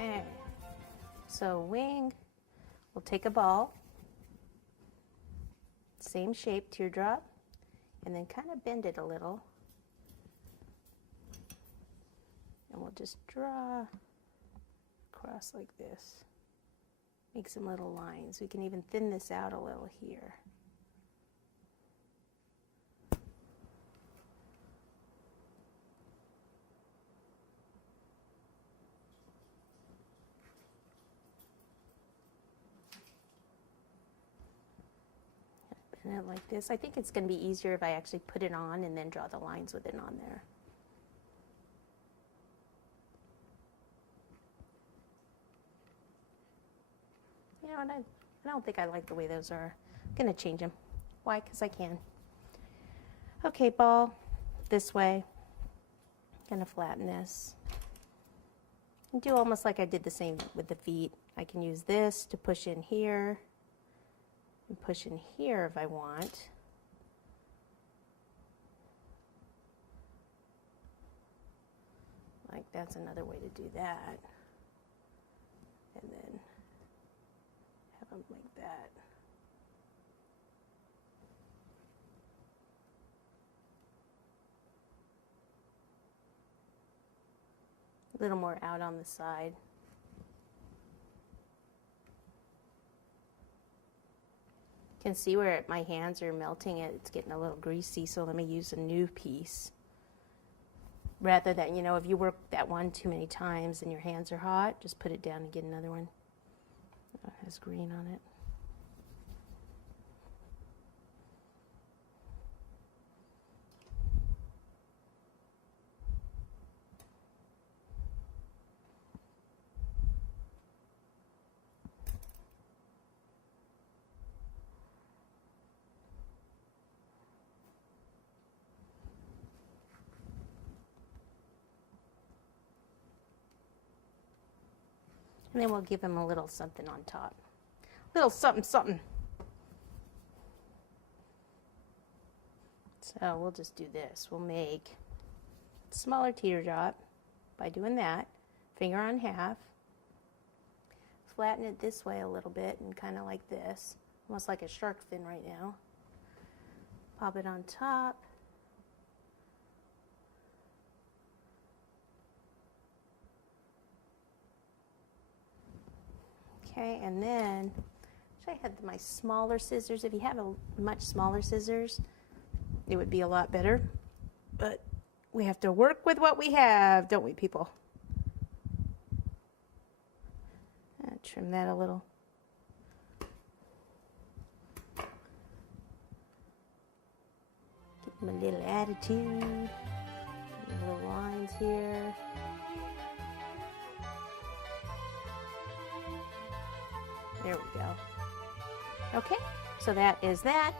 Okay, so wing, we'll take a ball, same shape, teardrop, and then kind of bend it a little. And we'll just draw across like this. Make some little lines. We can even thin this out a little here. Bend it like this. I think it's going to be easier if I actually put it on and then draw the lines with it on there. You know what, I don't think I like the way those are. I'm going to change them. Why? Because I can. Okay, ball, this way. Going to flatten this. And do almost like I did the same with the feet. I can use this to push in here and push in here if I want. Like that's another way to do that. And then have them like that. A little more out on the side. You can see where my hands are melting it. It's getting a little greasy, so let me use a new piece. Rather than, you know, if you work that one too many times and your hands are hot, just put it down and get another one. It has green on it. And then we'll give him a little something on top. Little something, something. So we'll just do this. We'll make a smaller teardrop by doing that. Finger on half. Flatten it this way a little bit and kind of like this. Almost like a shark fin right now. Pop it on top. Okay, and then I had my smaller scissors. If you have a much smaller scissors, it would be a lot better. But we have to work with what we have, don't we, people? Trim that a little. Give them a little attitude. Little lines here. There we go. Okay, so that is that.